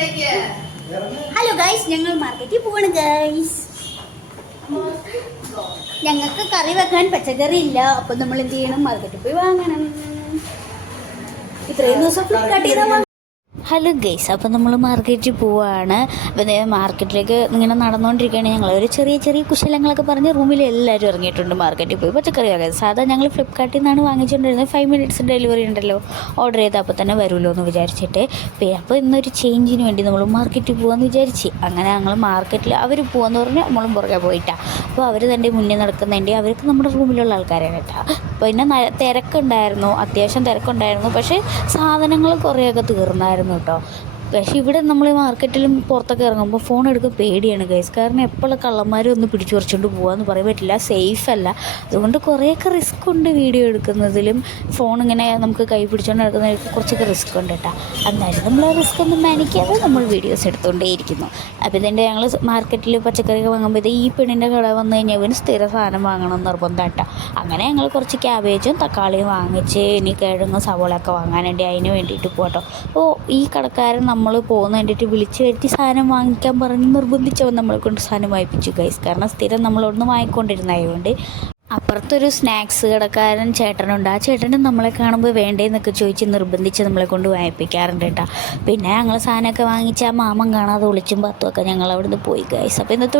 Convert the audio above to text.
Hello guys, ഞങ്ങൾ മാർക്കറ്റിൽ പോവാണ് ഗൈസ്. ഞങ്ങൾക്ക് കറി വെക്കാൻ പച്ചക്കറി ഇല്ല, അപ്പൊ നമ്മൾ എന്ത് ചെയ്യണം? മാർക്കറ്റിൽ പോയി വാങ്ങണം. ഇത്രയും ദിവസം ഫ്ലിപ്കാർട്ടിൽ നിന്ന്. ഹലോ ഗൈസ്, അപ്പോൾ നമ്മൾ മാർക്കറ്റിൽ പോവുകയാണ്. അപ്പോൾ മാർക്കറ്റിലേക്ക് ഇങ്ങനെ നടന്നുകൊണ്ടിരിക്കുകയാണ്. ഞങ്ങൾ ഒരു ചെറിയ ചെറിയ കുശലങ്ങളൊക്കെ പറഞ്ഞ് റൂമിൽ എല്ലാവരും ഇറങ്ങിയിട്ടുണ്ട്. മാർക്കറ്റിൽ പോയി പച്ചക്കറി വാങ്ങാൻ. സാധാരണ ഞങ്ങൾ ഫ്ലിപ്കാർട്ടിൽ നിന്നാണ് വാങ്ങിച്ചുകൊണ്ടിരുന്നത്. 5 minutes ഡെലിവറി ഉണ്ടല്ലോ, ഓർഡർ ചെയ്താൽ അപ്പോൾ തന്നെ വരുമല്ലോ എന്ന് വിചാരിച്ചിട്ട്. അപ്പോൾ ഇന്നൊരു ചേഞ്ചിന് വേണ്ടി നമ്മൾ മാർക്കറ്റിൽ പോകാമെന്ന് വിചാരിച്ച്. അങ്ങനെ ഞങ്ങൾ മാർക്കറ്റിൽ അവർ പോകാമെന്ന് പറഞ്ഞാൽ നമ്മളും പുറകെ പോയിട്ടാണ്. അപ്പോൾ അവർ തന്നെ മുന്നേ നടക്കുന്നുണ്ട്. അവർക്ക് നമ്മുടെ റൂമിലുള്ള ആൾക്കാരാണ് കേട്ടോ. പിന്നെ തിരക്കുണ്ടായിരുന്നു, അത്യാവശ്യം തിരക്കുണ്ടായിരുന്നു. പക്ഷേ സാധനങ്ങൾ കുറേയൊക്കെ തീർന്നായിരുന്നു കേട്ടോ. പക്ഷേ ഇവിടെ നമ്മൾ മാർക്കറ്റിലും പുറത്തൊക്കെ ഇറങ്ങുമ്പോൾ ഫോൺ എടുക്കാൻ പേടിയാണ് ഗൈസ്. കാരണം എപ്പോഴും കള്ളന്മാരും ഒന്ന് പിടിച്ചു പറിച്ചുകൊണ്ട് പോകാമെന്ന് പറയാൻ പറ്റില്ല, സേഫ് അല്ല. അതുകൊണ്ട് കുറേയൊക്കെ റിസ്ക് ഉണ്ട് വീഡിയോ എടുക്കുന്നതിലും. ഫോൺ ഇങ്ങനെ നമുക്ക് കൈ പിടിച്ചുകൊണ്ട് നടക്കുന്നതിൽ കുറച്ചൊക്കെ റിസ്ക് ഉണ്ട് കേട്ടോ. എന്നാലും നമ്മൾ ആ റിസ്ക് ഒന്നും മാനിക്കാതെ നമ്മൾ വീഡിയോസ് എടുത്തുകൊണ്ടേയിരിക്കുന്നു. അപ്പോൾ ഇതിൻ്റെ ഞങ്ങൾ മാർക്കറ്റിൽ പച്ചക്കറിയൊക്കെ വാങ്ങുമ്പോൾ ഈ പെണ്ണിൻ്റെ കട വന്നു കഴിഞ്ഞാൽ ഇവന് സ്ഥിര സാധനം വാങ്ങണം നിർബന്ധം കേട്ടോ. അങ്ങനെ ഞങ്ങൾ കുറച്ച് ക്യാബേജും തക്കാളിയും വാങ്ങിച്ച് ഇനി കിഴങ്ങും സവോളയൊക്കെ വാങ്ങാനുണ്ട്. അതിന് വേണ്ടിയിട്ട് പോട്ടോ. അപ്പോൾ ഈ കടക്കാരൻ നമ്മൾ പോകുന്ന വേണ്ടിയിട്ട് വിളിച്ച് വരുത്തി സാധനം വാങ്ങിക്കാൻ പറഞ്ഞ് നിർബന്ധിച്ചവൻ നമ്മളെ കൊണ്ട് സാധനം വാങ്ങിപ്പിച്ചു ഗൈസ്. കാരണം സ്ഥിരം നമ്മളോടൊന്ന് വാങ്ങിക്കൊണ്ടിരുന്നതുകൊണ്ട്. അപ്പുറത്തൊരു സ്നാക്സ് കടക്കാരൻ ചേട്ടനുണ്ട്. ആ ചേട്ടനും നമ്മളെ കാണുമ്പോൾ വേണ്ടേന്നൊക്കെ ചോദിച്ച് നിർബന്ധിച്ച് നമ്മളെ കൊണ്ട് വാങ്ങിപ്പിക്കാറുണ്ട് കേട്ടോ. പിന്നെ ഞങ്ങൾ സാധനമൊക്കെ വാങ്ങിച്ച് ആ മാമൻ കാണാതെ ഒളിച്ചും പത്തുമൊക്കെ ഞങ്ങൾ അവിടുന്ന് പോയി ഗൈസ്. അപ്പോൾ ഇന്നത്തെ